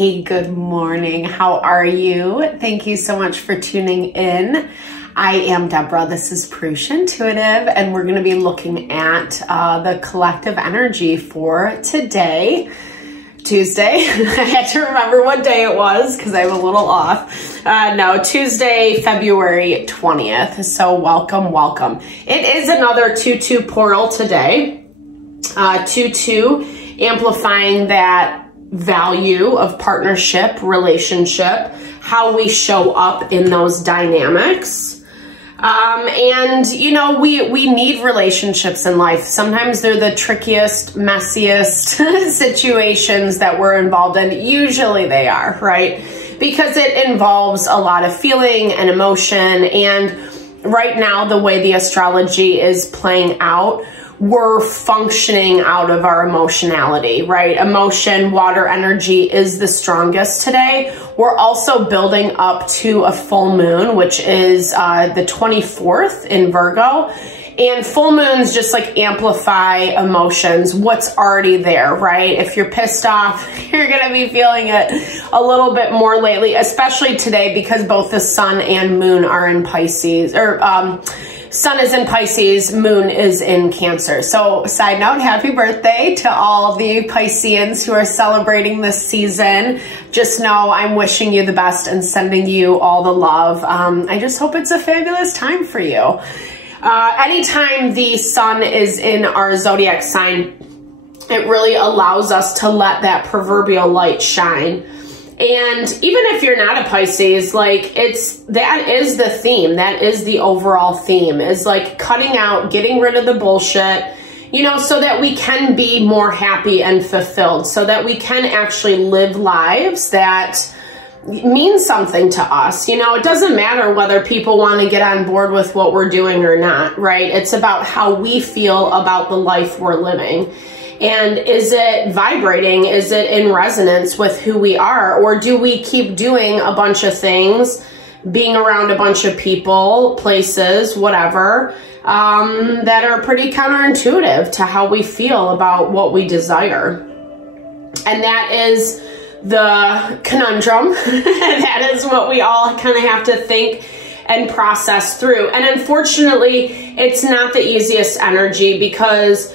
Hey, good morning. How are you? Thank you so much for tuning in. I am Deborah. This is Purusha Intuitive, and we're going to be looking at the collective energy for today, Tuesday. I had to remember what day it was because I'm a little off. No, Tuesday, February 20th. So welcome, welcome. It is another 2-2 portal today. 2-2 amplifying that value of partnership, relationship, how we show up in those dynamics. And you know, we need relationships in life. Sometimes they're the trickiest, messiest situations that we're involved in. Usually they are, right? Because it involves a lot of feeling and emotion. And right now, the way the astrology is playing out, we're functioning out of our emotionality, right? Emotion, water energy is the strongest today. We're also building up to a full moon, which is the 24th in Virgo. And full moons just like amplify emotions, what's already there, right? If you're pissed off, you're gonna be feeling it a little bit more lately, especially today because both the sun and moon are in Pisces, or sun is in Pisces, moon is in Cancer. So side note, happy birthday to all the Pisceans who are celebrating this season. Just know I'm wishing you the best and sending you all the love. I just hope it's a fabulous time for you. Anytime the sun is in our zodiac sign, it really allows us to let that proverbial light shine. And even if you're not a Pisces, like that is the theme. That is the overall theme, is like cutting out, getting rid of the bullshit, you know, so that we can be more happy and fulfilled, so that we can actually live lives that mean something to us. You know, it doesn't matter whether people want to get on board with what we're doing or not, right? It's about how we feel about the life we're living. And is it vibrating? Is it in resonance with who we are? Or do we keep doing a bunch of things, being around a bunch of people, places, whatever, that are pretty counterintuitive to how we feel about what we desire? And that is the conundrum. That is what we all kind of have to think and process through. And unfortunately, it's not the easiest energy because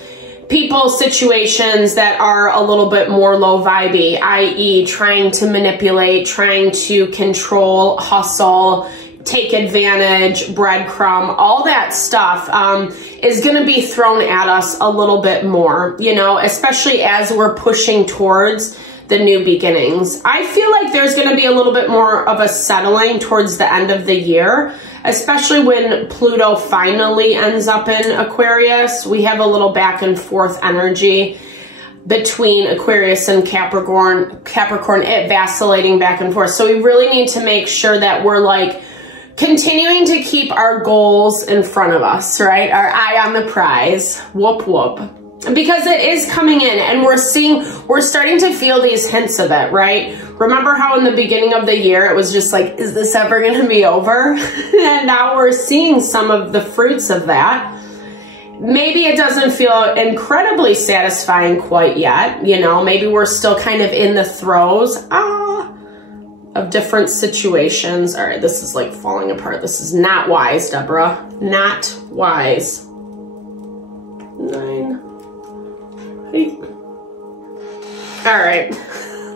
people, situations that are a little bit more low vibey, i.e. trying to manipulate, trying to control, hustle, take advantage, breadcrumb, all that stuff is going to be thrown at us a little bit more, you know, especially as we're pushing towards the new beginnings. I feel like there's going to be a little bit more of a settling towards the end of the year, especially when Pluto finally ends up in Aquarius. We have a little back and forth energy between Aquarius and Capricorn, it vacillating back and forth. So we really need to make sure that we're like continuing to keep our goals in front of us, right? Our eye on the prize, whoop, whoop. Because it is coming in, and we're starting to feel these hints of it, right? Remember how in the beginning of the year, it was just like, is this ever going to be over? And now we're seeing some of the fruits of that. Maybe it doesn't feel incredibly satisfying quite yet. You know, maybe we're still kind of in the throes of different situations. All right, this is like falling apart. This is not wise, Deborah. Not wise. 9. All right,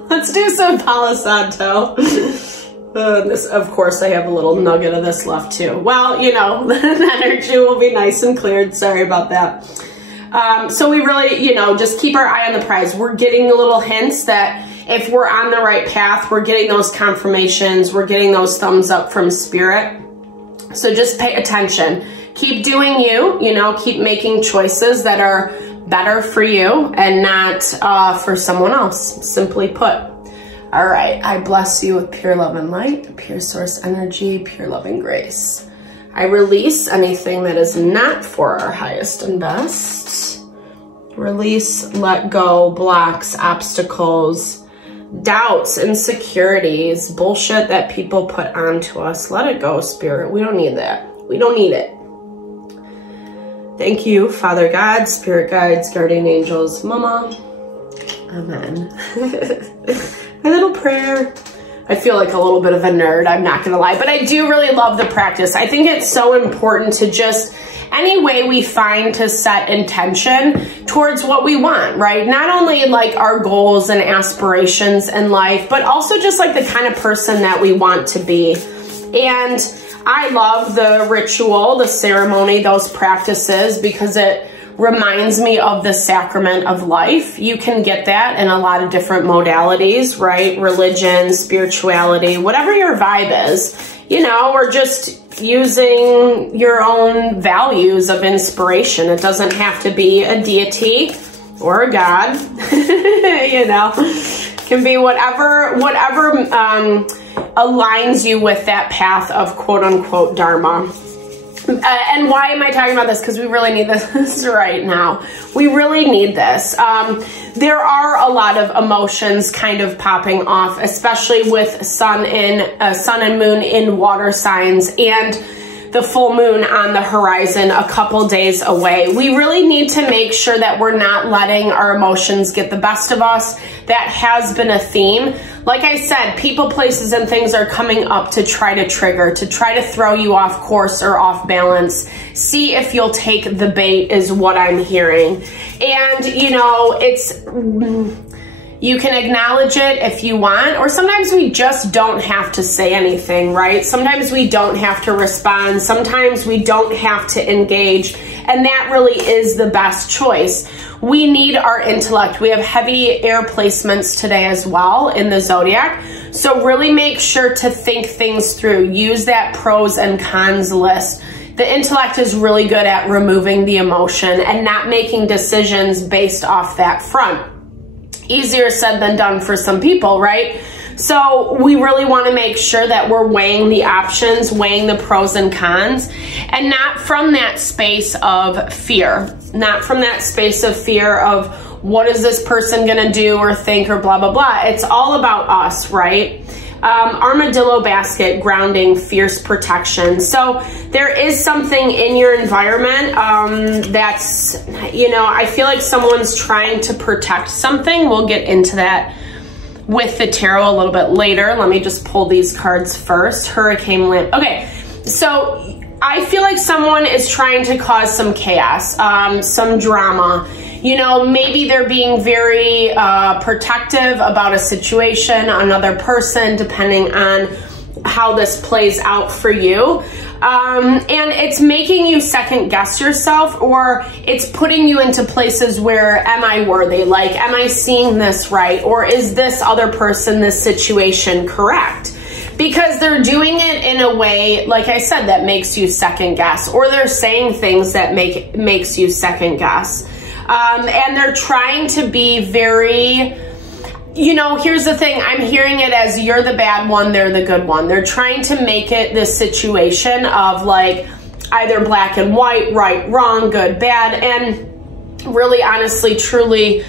let's do some Palo Santo. This, of course, I have a little nugget of this left too. Well, you know, the energy will be nice and cleared. Sorry about that. So we really, you know, just keep our eye on the prize. We're getting the little hints that if we're on the right path, we're getting those confirmations, we're getting those thumbs up from spirit. So just pay attention. Keep doing you, you know, keep making choices that are better for you and not for someone else, simply put. All right, I bless you with pure love and light, pure source energy, pure love and grace. I release anything that is not for our highest and best. Release, let go, blocks, obstacles, doubts, insecurities, bullshit that people put onto us. Let it go, Spirit. We don't need that. We don't need it. Thank you, Father God, Spirit Guides, Guardian Angels, Mama. Amen. my little prayer. I feel like a little bit of a nerd, I'm not gonna lie, but I do really love the practice. I think it's so important to just, any way we find to set intention towards what we want, right? Not only like our goals and aspirations in life, but also just like the kind of person that we want to be. And I love the ritual, the ceremony, those practices, because it reminds me of the sacrament of life. You can get that in a lot of different modalities, right? Religion, spirituality, whatever your vibe is, you know, or just using your own values of inspiration. It doesn't have to be a deity or a god, you know, it can be whatever aligns you with that path of quote unquote dharma. And why am I talking about this? Because we really need this right now. We really need this. There are a lot of emotions kind of popping off, especially with sun and moon in water signs and the full moon on the horizon a couple days away. We really need to make sure that we're not letting our emotions get the best of us. That has been a theme. Like I said, people, places, and things are coming up to try to trigger, to try to throw you off course or off balance. See if you'll take the bait is what I'm hearing. And, you know, you can acknowledge it if you want, or sometimes we just don't have to say anything, right? Sometimes we don't have to respond. Sometimes we don't have to engage. And that really is the best choice. We need our intellect. We have heavy air placements today as well in the zodiac. So really make sure to think things through. Use that pros and cons list. The intellect is really good at removing the emotion and not making decisions based off that front. Easier said than done for some people, right? So we really want to make sure that we're weighing the options, weighing the pros and cons, and not from that space of fear, not from that space of fear of what is this person going to do or think or blah, blah, blah. It's all about us, right? Armadillo basket, grounding, fierce protection. So there is something in your environment that's, you know, I feel like someone's trying to protect something. We'll get into that with the tarot a little bit later. Let me just pull these cards first. Hurricane lamp. Okay, so I feel like someone is trying to cause some chaos, some drama. You know, maybe they're being very protective about a situation, another person, depending on how this plays out for you. And it's making you second guess yourself, or it's putting you into places where, am I worthy? Like, am I seeing this right? Or is this other person, this situation correct? Because they're doing it in a way, like I said, that makes you second guess, or they're saying things that makes you second guess. And they're trying to be very, you know, here's the thing. I'm hearing it as you're the bad one, they're the good one. They're trying to make it this situation of like either black and white, right, wrong, good, bad. And really, honestly, truly,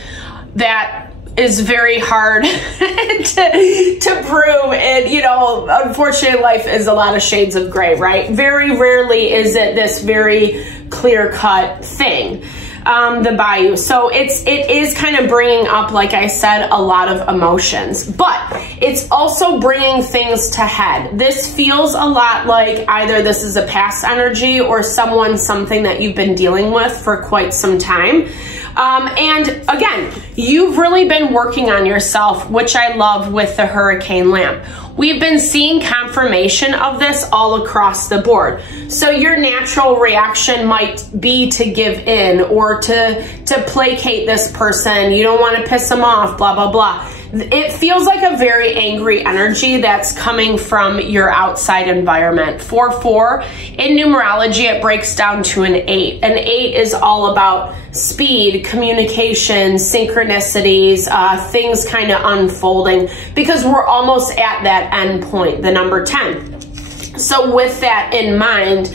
that is very hard to prove. And, you know, unfortunately, life is a lot of shades of gray, right? Very rarely is it this very clear-cut thing. The bayou. So it is kind of bringing up, like I said, a lot of emotions, but it's also bringing things to head. This feels a lot like either this is a past energy or something that you've been dealing with for quite some time. And again, you've really been working on yourself, which I love with the hurricane lamp. We've been seeing confirmation of this all across the board. So your natural reaction might be to give in or to placate this person. You don't want to piss them off, blah, blah, blah. It feels like a very angry energy that's coming from your outside environment. 4-4, in numerology, it breaks down to an 8. An 8 is all about speed, communication, synchronicities, things kind of unfolding, because we're almost at that end point, the number 10. So with that in mind,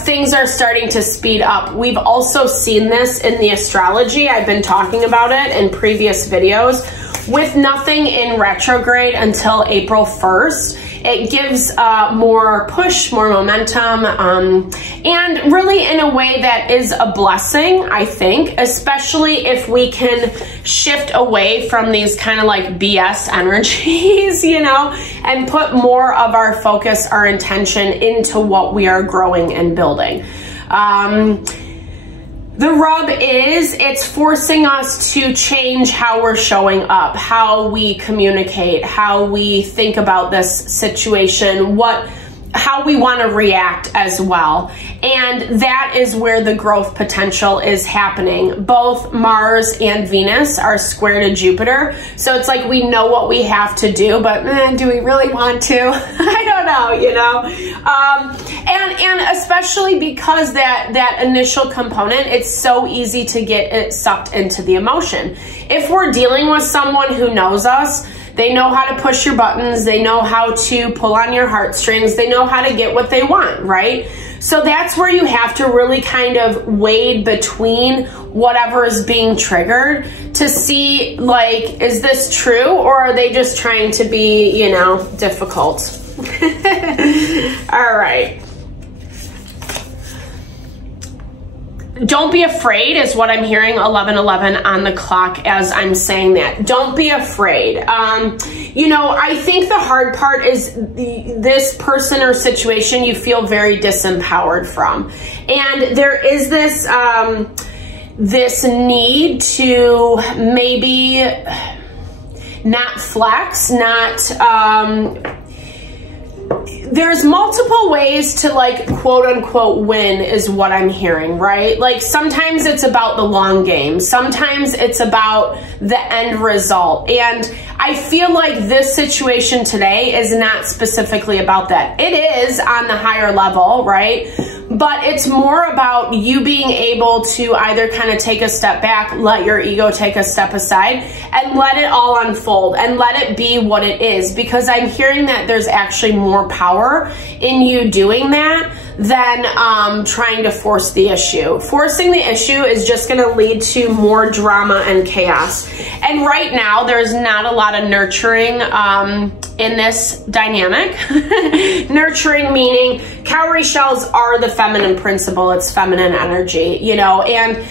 things are starting to speed up. We've also seen this in the astrology. I've been talking about it in previous videos. With nothing in retrograde until April 1st, It gives more push, more momentum, and really in a way that is a blessing, I think, especially if we can shift away from these kind of like BS energies, you know, and put more of our focus, our intention into what we are growing and building. The rub is it's forcing us to change how we're showing up, how we communicate, how we think about this situation, how we want to react as well. And that is where the growth potential is happening. Both Mars and Venus are square to Jupiter. So it's like we know what we have to do, but do we really want to? I don't know, you know? And especially because that initial component, it's so easy to get it sucked into the emotion. If we're dealing with someone who knows us, they know how to push your buttons. They know how to pull on your heartstrings. They know how to get what they want, right? So that's where you have to really kind of wade between whatever is being triggered to see, like, is this true, or are they just trying to be, you know, difficult? All right. Don't be afraid is what I'm hearing, 11:11 on the clock as I'm saying that. Don't be afraid. You know, I think the hard part is this person or situation you feel very disempowered from. And there is this, this need to maybe not flex, there's multiple ways to, like, quote unquote win is what I'm hearing, right? Like sometimes it's about the long game. Sometimes it's about the end result. And I feel like this situation today is not specifically about that. It is on the higher level, right? But it's more about you being able to either kind of take a step back, let your ego take a step aside, and let it all unfold and let it be what it is. Because I'm hearing that there's actually more power in you doing that than trying to force the issue. Forcing the issue is just going to lead to more drama and chaos. And right now, there's not a lot of nurturing in this dynamic. Nurturing meaning cowrie shells are the feminine principle. It's feminine energy, you know, and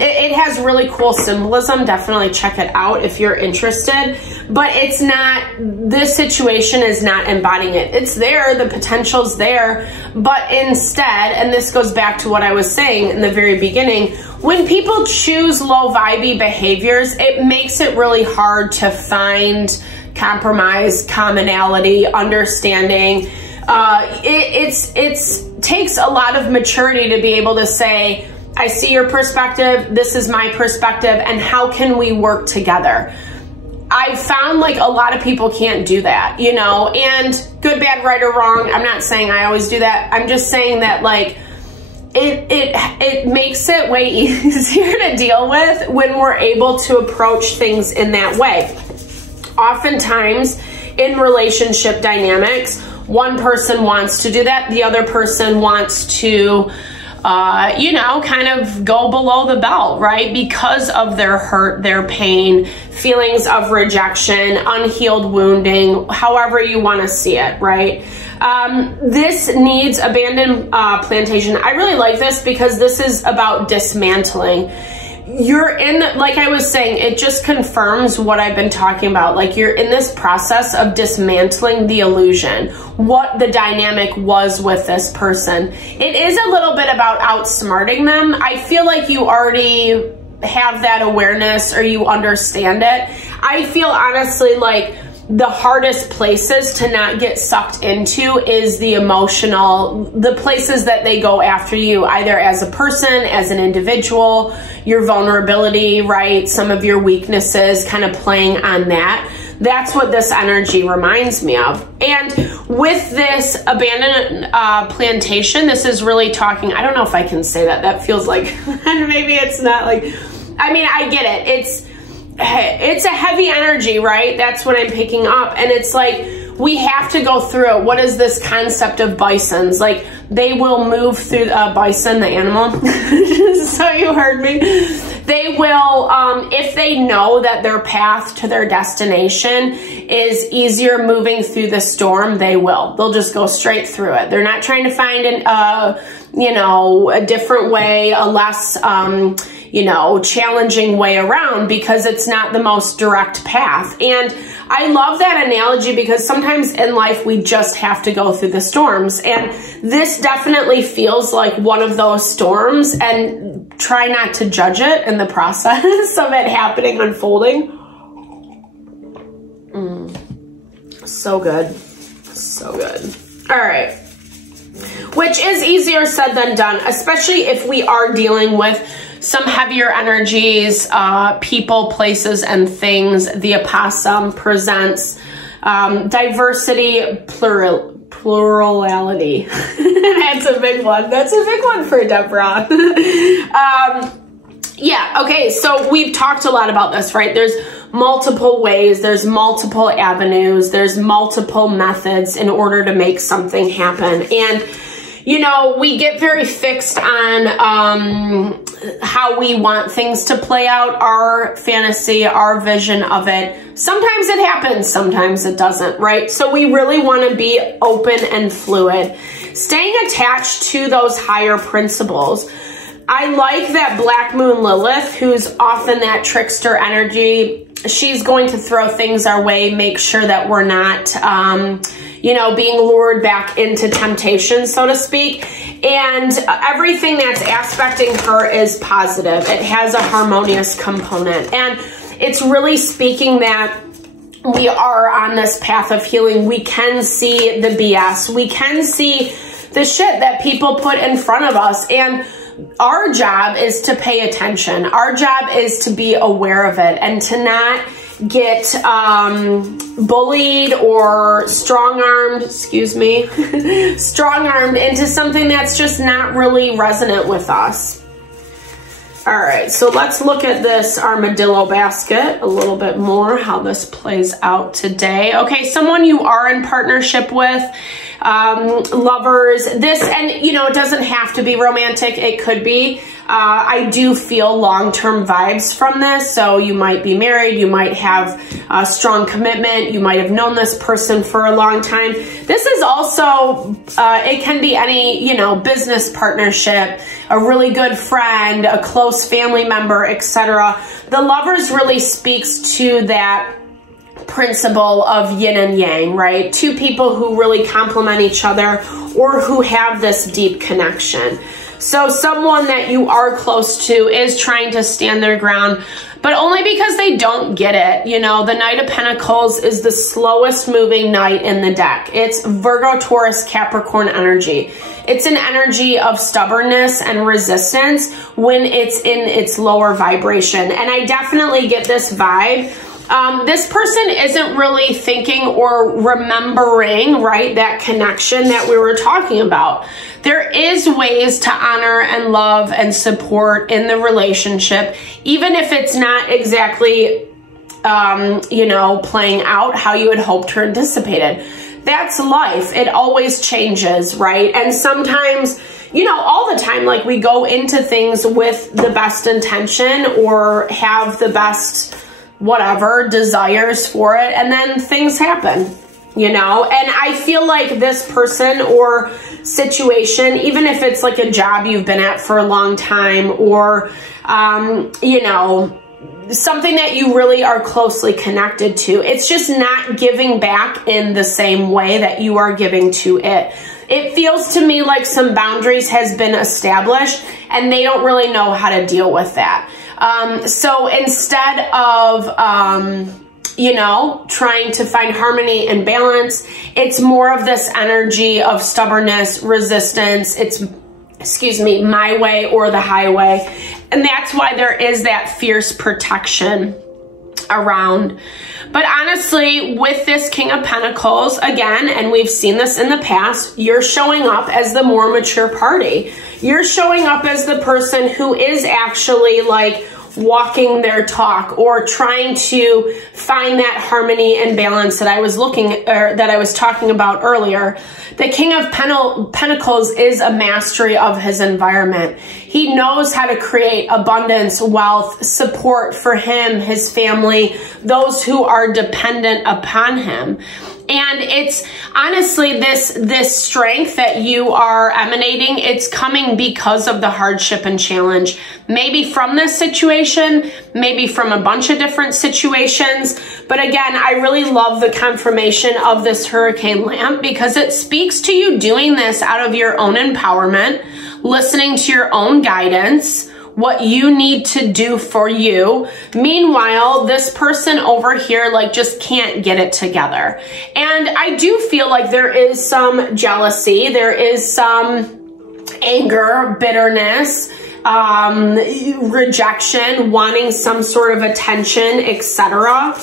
it has really cool symbolism. Definitely check it out if you're interested. But it's not, this situation is not embodying it. It's there, the potential's there, but instead, and this goes back to what I was saying in the very beginning, when people choose low vibey behaviors, it makes it really hard to find compromise, commonality, understanding. It takes a lot of maturity to be able to say, I see your perspective, this is my perspective, and how can we work together? I found like a lot of people can't do that, you know, and good, bad, right, or wrong. I'm not saying I always do that. I'm just saying that, like, it makes it way easier to deal with when we're able to approach things in that way. Oftentimes in relationship dynamics, one person wants to do that. The other person wants to, you know, kind of go below the belt, right? Because of their hurt, their pain, feelings of rejection, unhealed wounding, however you want to see it, right? This needs abandoned plantation. I really like this because this is about dismantling. You're in, like I was saying, it just confirms what I've been talking about. Like, you're in this process of dismantling the illusion, what the dynamic was with this person. It is a little bit about outsmarting them. I feel like you already have that awareness or you understand it. I feel honestly like the hardest places to not get sucked into is the emotional, the places that they go after you, either as a person, as an individual, your vulnerability, right? Some of your weaknesses, kind of playing on that. That's what this energy reminds me of. And with this abandoned plantation, this is really talking, I don't know if I can say that. That feels like, maybe it's not like, I mean, I get it. It's a heavy energy, right? That's what I'm picking up. And it's like, we have to go through it. What is this concept of bisons? Like, they will move through bison, the animal. So you heard me. They will, if they know that their path to their destination is easier moving through the storm, they will. They'll just go straight through it. They're not trying to find you know, a different way, a less, you know, challenging way around, because it's not the most direct path. And I love that analogy because sometimes in life we just have to go through the storms. And this definitely feels like one of those storms, and try not to judge it in the process of it happening, unfolding. So good. So good. All right. Which is easier said than done, especially if we are dealing with some heavier energies, people, places, and things. The opossum presents diversity, plurality. That's a big one. That's a big one for Deborah. Yeah, okay, so we've talked a lot about this, right? There's multiple ways, there's multiple avenues, there's multiple methods in order to make something happen. And you know, we get very fixed on how we want things to play out, our fantasy, our vision of it. Sometimes it happens, sometimes it doesn't, right? So we really want to be open and fluid, staying attached to those higher principles. I like that Black Moon Lilith, who's often that trickster energy. She's going to throw things our way, make sure that we're not, you know, being lured back into temptation, so to speak. And everything that's aspecting her is positive. It has a harmonious component. And it's really speaking that we are on this path of healing. We can see the BS. We can see the shit that people put in front of us. And our job is to pay attention. Our job is to be aware of it and to not get bullied or strong-armed, excuse me, strong-armed into something that's just not really resonant with us. All right, so let's look at this armadillo basket a little bit more, how this plays out today. Okay, someone you are in partnership with, lovers, this, and you know, it doesn't have to be romantic, it could be. I do feel long-term vibes from this. So you might be married, you might have a strong commitment, you might have known this person for a long time. This is also, it can be any, you know, business partnership, a really good friend, a close family member, etc. The lovers really speaks to that principle of yin and yang, right? Two people who really complement each other or who have this deep connection. So someone that you are close to is trying to stand their ground, but only because they don't get it. You know, the Knight of Pentacles is the slowest moving knight in the deck. It's Virgo, Taurus, Capricorn energy. It's an energy of stubbornness and resistance when it's in its lower vibration. And I definitely get this vibe. This person isn't really thinking or remembering, right, that connection that we were talking about. There is ways to honor and love and support in the relationship, even if it's not exactly, you know, playing out how you had hoped or anticipated. That's life. It always changes, right? And sometimes, you know, all the time, like we go into things with the best intention or have the best whatever desires for it, and then things happen, you know. And I feel like this person or situation, even if it's like a job you've been at for a long time, or you know, something that you really are closely connected to, it's just not giving back in the same way that you are giving to it. It feels to me like some boundaries has been established and they don't really know how to deal with that. So instead of, you know, trying to find harmony and balance, it's more of this energy of stubbornness, resistance. It's, excuse me, my way or the highway. And that's why there is that fierce protection around. But honestly, with this King of Pentacles, again, and we've seen this in the past, you're showing up as the more mature party. You're showing up as the person who is actually like walking their talk or trying to find that harmony and balance that I was talking about earlier. The King of Pentacles is a mastery of his environment. He knows how to create abundance, wealth, support for him, his family, those who are dependent upon him. And it's honestly this strength that you are emanating, it's coming because of the hardship and challenge. Maybe from this situation, maybe from a bunch of different situations. But again, I really love the confirmation of this hurricane lamp because it speaks to you doing this out of your own empowerment, listening to your own guidance, what you need to do for you. Meanwhile, this person over here like just can't get it together. And I do feel like there is some jealousy, there is some anger, bitterness, rejection, wanting some sort of attention, etc.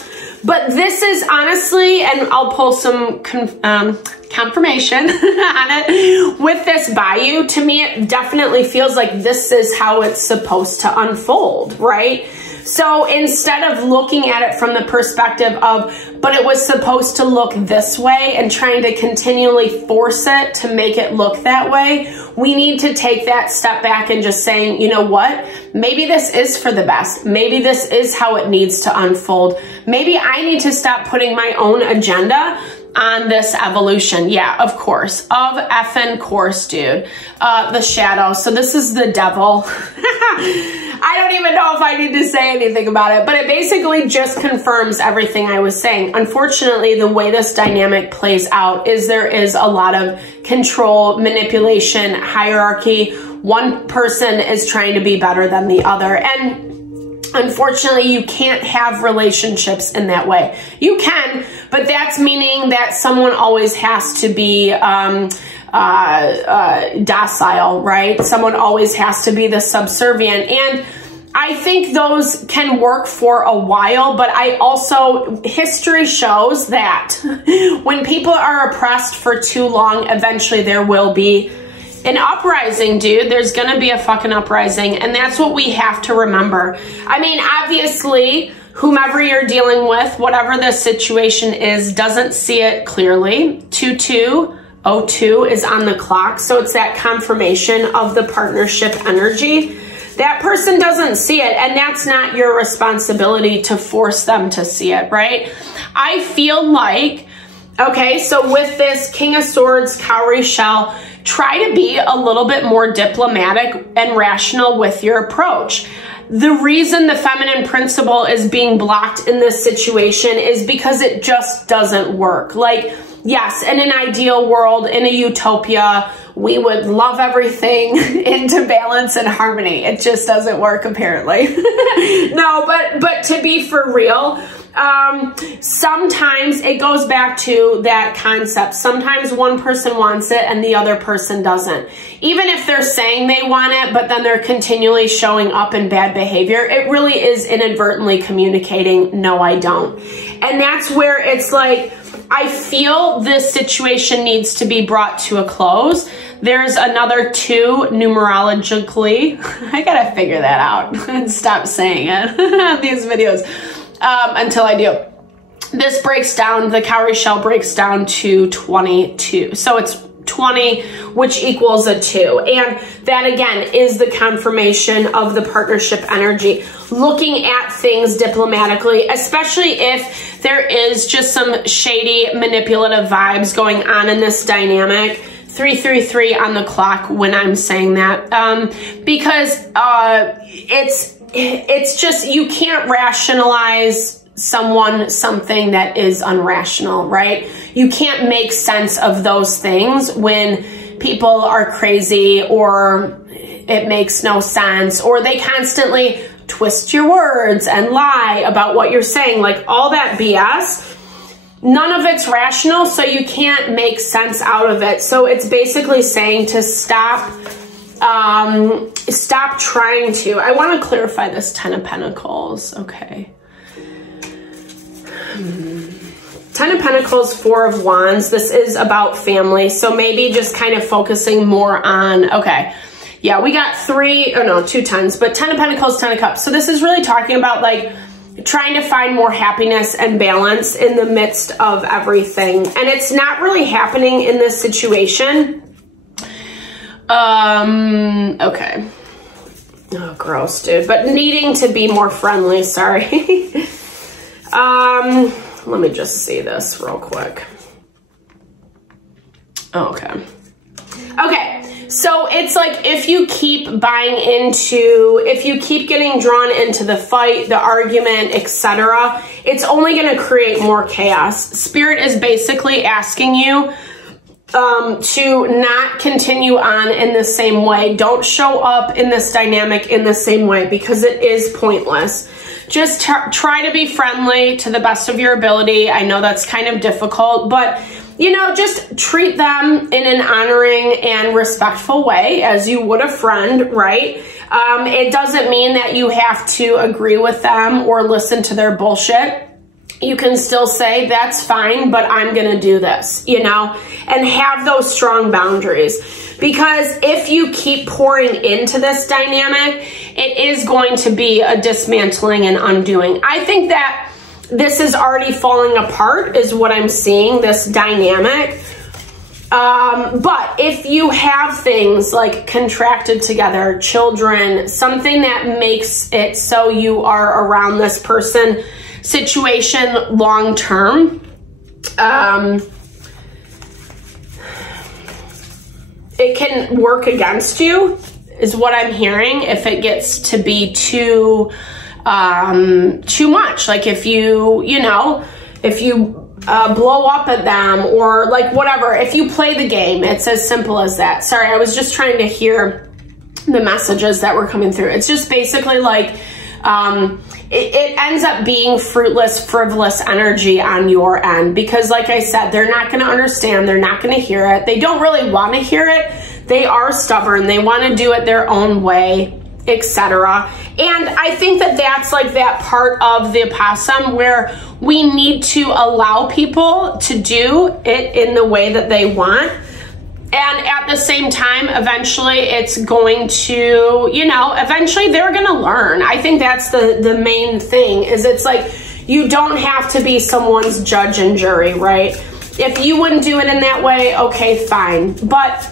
But this is honestly, and I'll pull some confirmation on it with this by you. To me, it definitely feels like this is how it's supposed to unfold, right? So instead of looking at it from the perspective of, but it was supposed to look this way and trying to continually force it to make it look that way, we need to take that step back and just saying, you know what? Maybe this is for the best. Maybe this is how it needs to unfold. Maybe I need to stop putting my own agenda on this evolution. Yeah, of course. Of effing course, dude. The shadow. So this is the devil. I don't even know if I need to say anything about it, but it basically just confirms everything I was saying. Unfortunately, the way this dynamic plays out is there is a lot of control, manipulation, hierarchy. One person is trying to be better than the other. And unfortunately, you can't have relationships in that way. You can, but that's meaning that someone always has to be docile, right? Someone always has to be the subservient. And I think those can work for a while, but history shows that when people are oppressed for too long, eventually there will be an uprising, dude. There's gonna be a fucking uprising, and that's what we have to remember. I mean, obviously, whomever you're dealing with, whatever the situation is, doesn't see it clearly. 2202 is on the clock, so it's that confirmation of the partnership energy. That person doesn't see it, and that's not your responsibility to force them to see it, right? I feel like, okay, so with this King of Swords, cowrie shell, try to be a little bit more diplomatic and rational with your approach. The reason the feminine principle is being blocked in this situation is because it just doesn't work. Like, yes, in an ideal world, in a utopia, we would love everything into balance and harmony. It just doesn't work, apparently. No, but to be for real, sometimes it goes back to that concept. Sometimes one person wants it and the other person doesn't. Even if they're saying they want it, but then they're continually showing up in bad behavior, it really is inadvertently communicating, no, I don't. And that's where it's like, I feel this situation needs to be brought to a close. There's another 2 numerologically. I gotta figure that out and stop saying it on these videos until I do. This breaks down, the cowrie shell breaks down to 22. So it's 20, which equals a 2. And that again is the confirmation of the partnership energy. Looking at things diplomatically, especially if there is just some shady manipulative vibes going on in this dynamic. 333 on the clock when I'm saying that, because it's just, you can't rationalize something that is unrational, right? You can't make sense of those things when people are crazy or it makes no sense, or they constantly twist your words and lie about what you're saying, like all that BS. None of it's rational, so you can't make sense out of it. So it's basically saying to stop trying to. I want to clarify this 10 of Pentacles. Okay. 10 of Pentacles, 4 of Wands. This is about family. So maybe just kind of focusing more on, okay, Yeah, we got 2 tens, but 10 of Pentacles, 10 of Cups. So this is really talking about like trying to find more happiness and balance in the midst of everything. And it's not really happening in this situation. Okay. Oh, gross, dude. But needing to be more friendly, sorry. Let me just see this real quick. Okay. Okay, so it's like if you keep buying into, if you keep getting drawn into the fight, the argument, etc., it's only going to create more chaos. Spirit is basically asking you to not continue on in the same way. Don't show up in this dynamic in the same way because it is pointless. Just try to be friendly to the best of your ability. I know that's kind of difficult, but you know, just treat them in an honoring and respectful way as you would a friend, right? It doesn't mean that you have to agree with them or listen to their bullshit. You can still say, that's fine, but I'm going to do this, you know, and have those strong boundaries. Because if you keep pouring into this dynamic, it is going to be a dismantling and undoing. I think that this is already falling apart is what I'm seeing, this dynamic. But if you have things like contracted together, children, something that makes it so you are around this person, situation long term, it can work against you is what I'm hearing if it gets to be too much. Like if you know, if you blow up at them or like whatever, if you play the game, it's as simple as that. Sorry, I was just trying to hear the messages that were coming through. It's just basically like it ends up being fruitless, frivolous energy on your end because like I said, they're not going to understand. They're not going to hear it. They don't really want to hear it. They are stubborn. They want to do it their own way, etc. And I think that that's like that part of the opossum where we need to allow people to do it in the way that they want. And at the same time, eventually it's going to, you know, eventually they're going to learn. I think that's the main thing is it's like you don't have to be someone's judge and jury, right? If you wouldn't do it in that way, okay, fine. But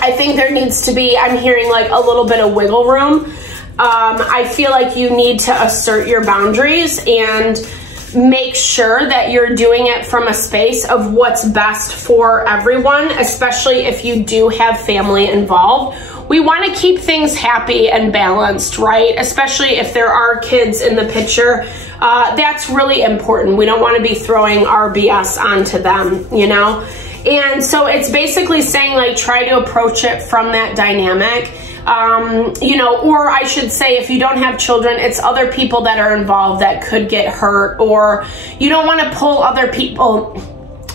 I think there needs to be, I'm hearing like a little bit of wiggle room. I feel like you need to assert your boundaries and make sure that you're doing it from a space of what's best for everyone, especially if you do have family involved. We want to keep things happy and balanced, right? Especially if there are kids in the picture. That's really important. We don't want to be throwing our BS onto them, you know? And so it's basically saying like, try to approach it from that dynamic. You know, or I should say if you don't have children, it's other people that are involved that could get hurt, or you don't want to pull other people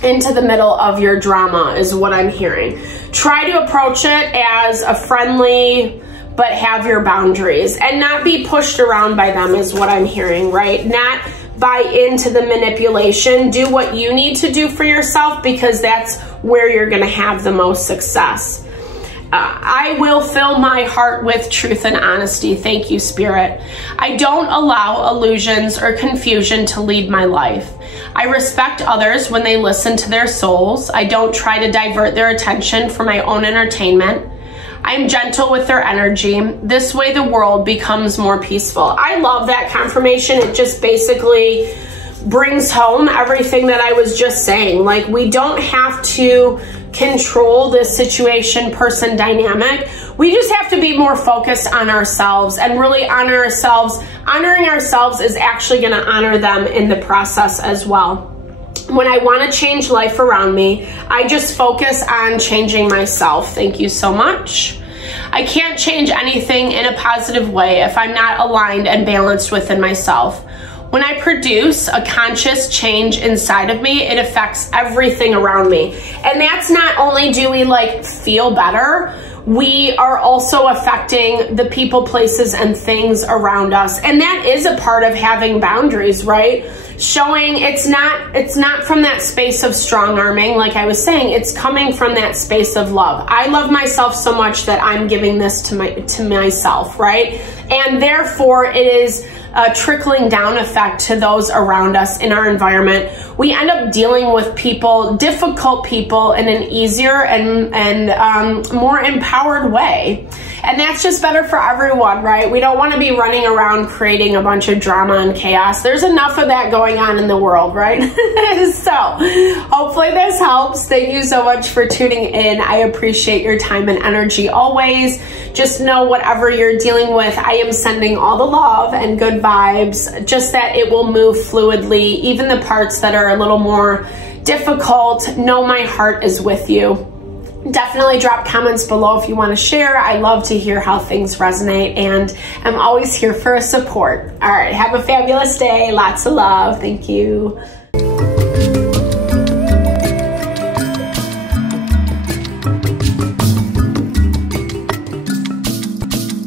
into the middle of your drama is what I'm hearing. Try to approach it as a friendly, but have your boundaries and not be pushed around by them is what I'm hearing, right? Not buy into the manipulation. Do what you need to do for yourself because that's where you're going to have the most success. I will fill my heart with truth and honesty. Thank you, Spirit. I don't allow illusions or confusion to lead my life. I respect others when they listen to their souls. I don't try to divert their attention for my own entertainment. I'm gentle with their energy. This way the world becomes more peaceful. I love that confirmation. It just basically brings home everything that I was just saying. Like, we don't have to control this situation, person dynamic. We just have to be more focused on ourselves and really honor ourselves. Honoring ourselves is actually going to honor them in the process as well. When I want to change life around me, I just focus on changing myself. Thank you so much. I can't change anything in a positive way if I'm not aligned and balanced within myself. When I produce a conscious change inside of me, it affects everything around me. And that's not only do we like feel better, we are also affecting the people, places, and things around us. And that is a part of having boundaries, right? showing it's not from that space of strong arming. Like I was saying, it's coming from that space of love. I love myself so much that I'm giving this to myself, right? And therefore it is a trickling down effect to those around us in our environment. We end up dealing with people, difficult people, in an easier and more empowered way. And that's just better for everyone, right? We don't want to be running around creating a bunch of drama and chaos. There's enough of that going on in the world, right? So hopefully this helps. Thank you so much for tuning in. I appreciate your time and energy always. Just know whatever you're dealing with, I am sending all the love and good vibes, just that it will move fluidly. Even the parts that are a little more difficult, know my heart is with you. Definitely drop comments below if you want to share. I love to hear how things resonate, and I'm always here for a support. All right, have a fabulous day. Lots of love. Thank you.